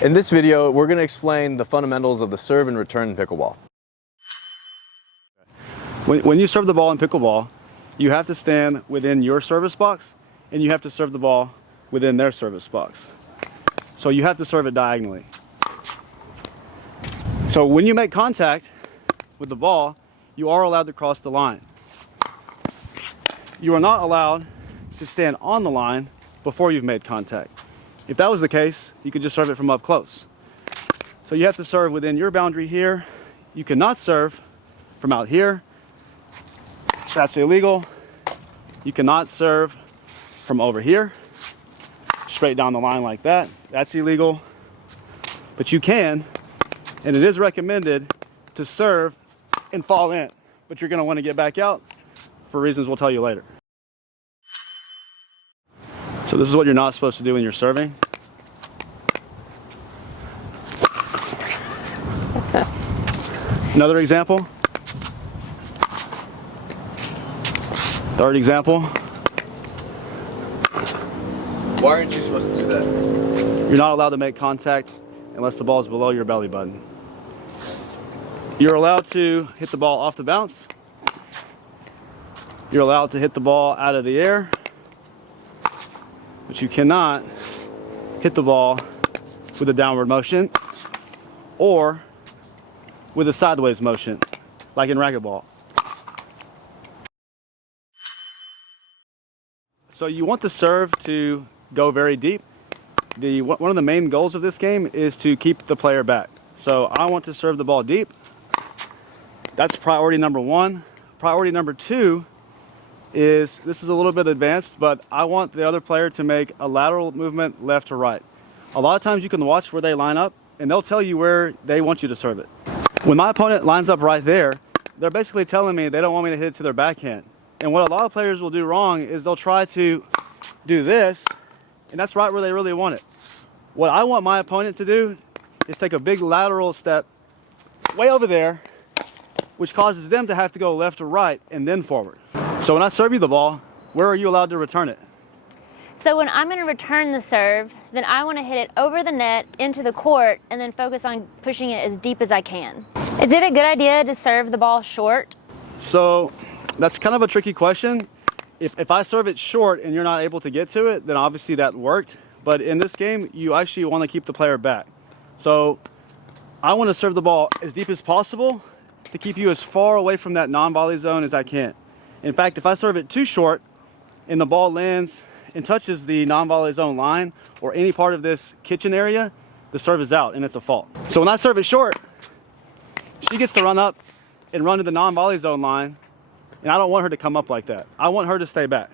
In this video, we're going to explain the fundamentals of the serve and return in pickleball. When you serve the ball in pickleball, you have to stand within your service box and you have to serve the ball within their service box. So you have to serve it diagonally. So when you make contact with the ball, you are allowed to cross the line. You are not allowed to stand on the line before you've made contact. If that was the case, you could just serve it from up close. So you have to serve within your boundary here. You cannot serve from out here. That's illegal. You cannot serve from over here, straight down the line like that. That's illegal. But you can, and it is recommended to serve and fall in. But you're going to want to get back out for reasons we'll tell you later. So this is what you're not supposed to do when you're serving. Another example. Third example. Why aren't you supposed to do that? You're not allowed to make contact unless the ball is below your belly button. You're allowed to hit the ball off the bounce. You're allowed to hit the ball out of the air. But you cannot hit the ball with a downward motion or with a sideways motion, like in racquetball. So you want the serve to go very deep. One of the main goals of this game is to keep the player back. So I want to serve the ball deep. That's priority number one. Priority number two is, this is a little bit advanced, but I want the other player to make a lateral movement left to right. A lot of times you can watch where they line up and they'll tell you where they want you to serve it. When my opponent lines up right there, they're basically telling me they don't want me to hit it to their backhand. And what a lot of players will do wrong is they'll try to do this, and that's right where they really want it. What I want my opponent to do is take a big lateral step way over there, which causes them to have to go left to right and then forward. So when I serve you the ball, where are you allowed to return it? So when I'm going to return the serve, then I want to hit it over the net into the court and then focus on pushing it as deep as I can. Is it a good idea to serve the ball short? So that's kind of a tricky question. If I serve it short and you're not able to get to it, then obviously that worked. But in this game, you actually want to keep the player back. So I want to serve the ball as deep as possible to keep you as far away from that non-volley zone as I can. In fact, if I serve it too short and the ball lands and touches the non-volley zone line or any part of this kitchen area, the serve is out and it's a fault. So when I serve it short, she gets to run up and run to the non-volley zone line, and I don't want her to come up like that. I want her to stay back.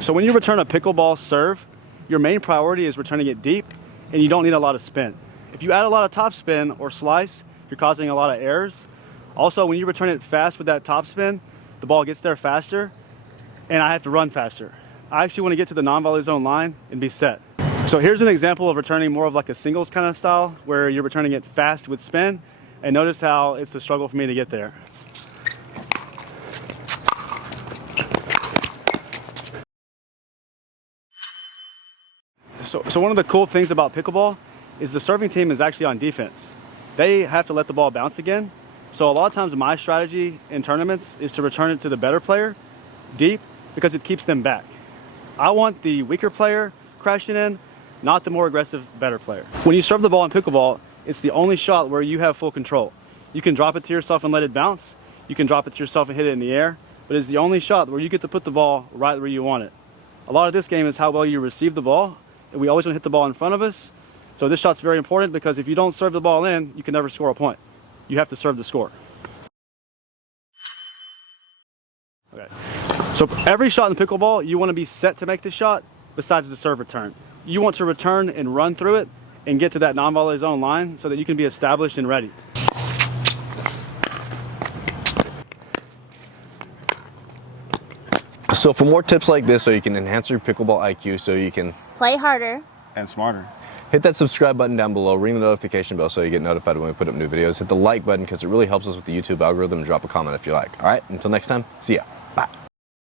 So when you return a pickleball serve, your main priority is returning it deep, and you don't need a lot of spin. If you add a lot of top spin or slice, you're causing a lot of errors. Also, when you return it fast with that top spin, the ball gets there faster, and I have to run faster. I actually want to get to the non-volley zone line and be set. So here's an example of returning more of like a singles kind of style, where you're returning it fast with spin, and notice how it's a struggle for me to get there. So one of the cool things about pickleball is the serving team is actually on defense. They have to let the ball bounce again. So a lot of times my strategy in tournaments is to return it to the better player deep because it keeps them back. I want the weaker player crashing in, not the more aggressive, better player. When you serve the ball in pickleball, it's the only shot where you have full control. You can drop it to yourself and let it bounce. You can drop it to yourself and hit it in the air, but it's the only shot where you get to put the ball right where you want it. A lot of this game is how well you receive the ball. And we always want to hit the ball in front of us. So this shot's very important because if you don't serve the ball in, you can never score a point. You have to serve the score. Okay. So every shot in pickleball, you want to be set to make the shot besides the serve return. You want to return and run through it and get to that non-volley zone line so that you can be established and ready. So for more tips like this, so you can enhance your pickleball IQ, so you can Play harder And smarter. Hit that subscribe button down below, ring the notification bell so you get notified when we put up new videos. Hit the like button because it really helps us with the YouTube algorithm, and drop a comment if you like. All right, until next time, see ya.